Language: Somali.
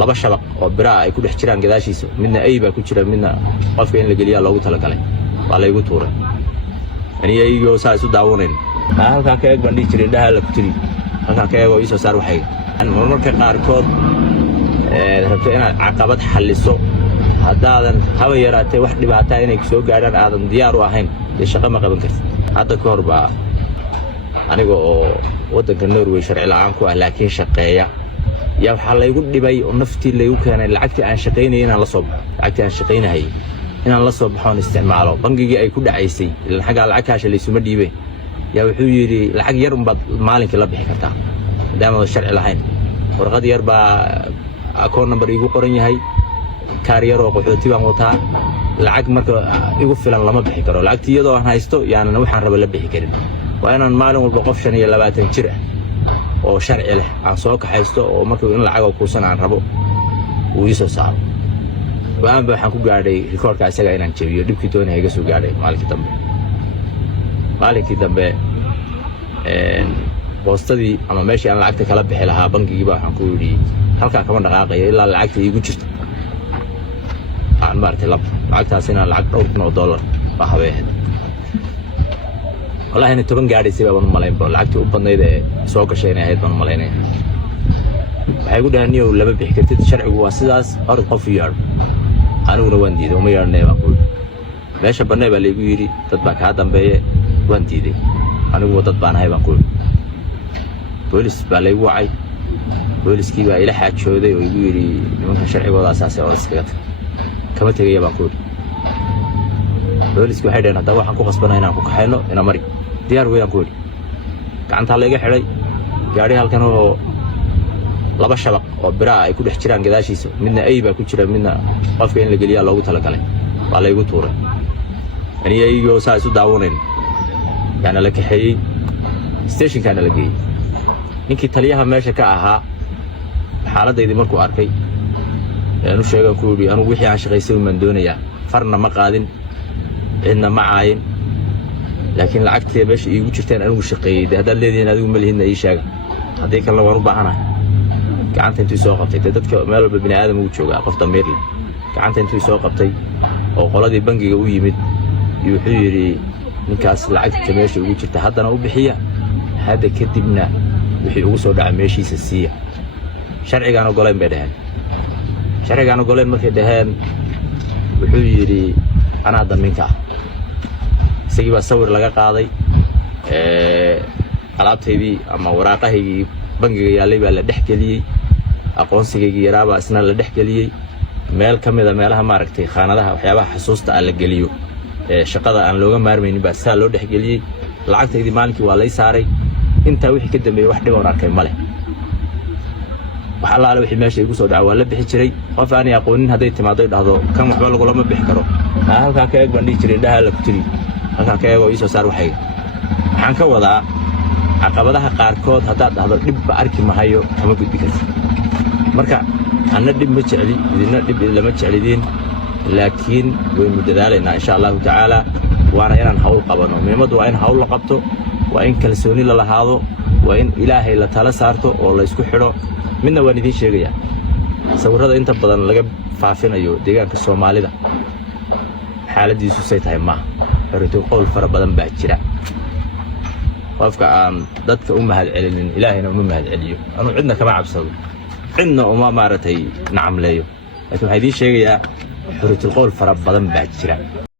laba shabaq oo biraa ay ku dhex jiraan gadaashiisa midna ay baa ku jira midna qofka in la geliya loogu talagalay waa la igu tuuray aniga iyago saa isu daawanayn halka ka eeg baan dhigi jiray indhaha la ku tiri halka ka eego isoo saar waxay marmarka qaarkood rabto inaad caqabad xalliso haddaadan haba yaraatee wax dhibaataa inay soo gaadhaan aadan diyaar u ahayn dee shaqo ma qaban kartid hadda ka hor baa aniga oo waddanka Norway sharci la'aan ku ah laakiin shaqeeya yaa waxaa laygu dhibay oo naftii laygu keenay lacagtii aan shaqaynayay inaan la soo baxo lacagtii aan shaqaynahay inaan la soo baxo isticmaalo bangigii ay ku dhacaysay ilaa xaga lacag kaasha laysuma dhiibay yaa wuxuu yiri lacag yar umbaad maalinkii la bixi kartaa maadaama sharci lahayn warqad yar baa akoon number igu qoran yahay kaar yar oo qaxooti baan wataa lacag marka igu filan lama bixi karo lacagtii iyadoo aan haysto yaana waxaan raba la bixi karin waa inaan maalin walba qof 25 jir ah oo sharci leh aan soo kaxaysto oo markuu in lacag kuusan aan rabo uu isoo saaro waan waxaan ku gaadhay rikoorka isaga inaan jabiyo dibkii doonay iga soo gaadhay maalinkii dambe boostadii ama meeshii aan lacagta kala bixi lahaa bangigii baa waxaan ku yiri halka kama dhaqaaqayo ilaa lacagta igu jirto aan maartay lacagtaas inaan lacag $1,000 baa habeeyd والله إن تبان قاعد يسيبها بنو ملاين بقول لعكت أوبن إذا سواق شيء هيد بنو ملاين هيقول هني ولا بحكي شرع واساس أرض قفيار أنا وندي ده وما يرني بقول ليش بني بالي بيجي تطبق هذا بيه وندي ده أنا وتطبق أنا هاي بقول بوليس بالي وعي بوليس كي بقى إلى حد شو ده ويجي ممكن شرع واساس أو سكت كم تيجي بقول بوليس كواحد أنا دوا حنكو غصبنا هنا كوك حينو هنا مري ديار ويا قولي كان طالع حري جاري هالكانوا لبا شبق وبراء يكون احترام قداشيسو منا أي بقى كل شيء منا قف كأن اللي قليا لو تلا كله والله يقول تورة يعني يجوا سايسو داونين يعني لك حي ستيشن كان لقي نيكي تليها ماشى كأها حالة إذا مركو أركي يعني الشيء كوري أنا وحي عن شيء يسوي من دونيا فرنا مقادن إننا معاين لكن لعقتي باش يقول شفتين أنا وشقي هذا الذي نادوا ملهن أي شيء هذيك الله وربع عنه كعنت أنتوا ساقطتي تدك ماله ببني آدم وتشوجع قفط ميرلي كعنت أنتوا ساقطتي أو خلاص بنجي قوي مد يحيري نكاس لعقت ماشي يقول شفت حتى أنا وبحية هذا كتبنا يحيي صدع ماشي سياسية شرعي كانوا قالين بدهن شرعي كانوا قالين ما في دهن يحيري أنا ضمنك سيجي بصور لقى قاضي alaabtaydii ama waraaqahaygii bangiga yaalay baa la dhaxgeliyay aqoonsigayga yaraaba isna la dhaxgeliyay meel kamida meelaha maaragtay khaanadaha waxyaabaha xasuusta la geliyo shaqada aan looga maarmaynin baa saa loo dhaxgeliyay lacagtaydii maalinkii waa lay saaray inta wixii ka dambeeyay wax dhib aan arkay male waxa la wixii meesha igu soo dhacay waa la bixi jiray qof aan aqoonin haday timaado dhahdo kan waxba lagu lama bixi karo halka ka eeg baan dhigi jiray indhaha la ku tiri halka ka eego isoo saar waxay waxaan ka wadaa caqabadaha qaarkood haddaad dhahdo dhib ba arki mahayo kama gudbi kartid marka anna dhib ma jecli idina dhib lama jeclidin laakiin waynu dadaalaynaa insha Allah ta'ala waana inaan hawl qabano muhiimadu waa in hawl la qabto waa in kalsooni la lahaado waa in ilaahay la tala saarto oo la isku xidho midna waan idin sheegaya sawirada inta badan laga faafinayo deegaanka Soomaalida xaaladiisu say tahay ma xorriyadu qowl fara badan baa jira qofka aan dadka u mahad celinin ilaahayna uma mahad celiyo anu cidna kama cabsado cidna uma maaratay nacamleeyo laakiin waxay idin sheegayaa xorriyadu qowl fara badan baa jira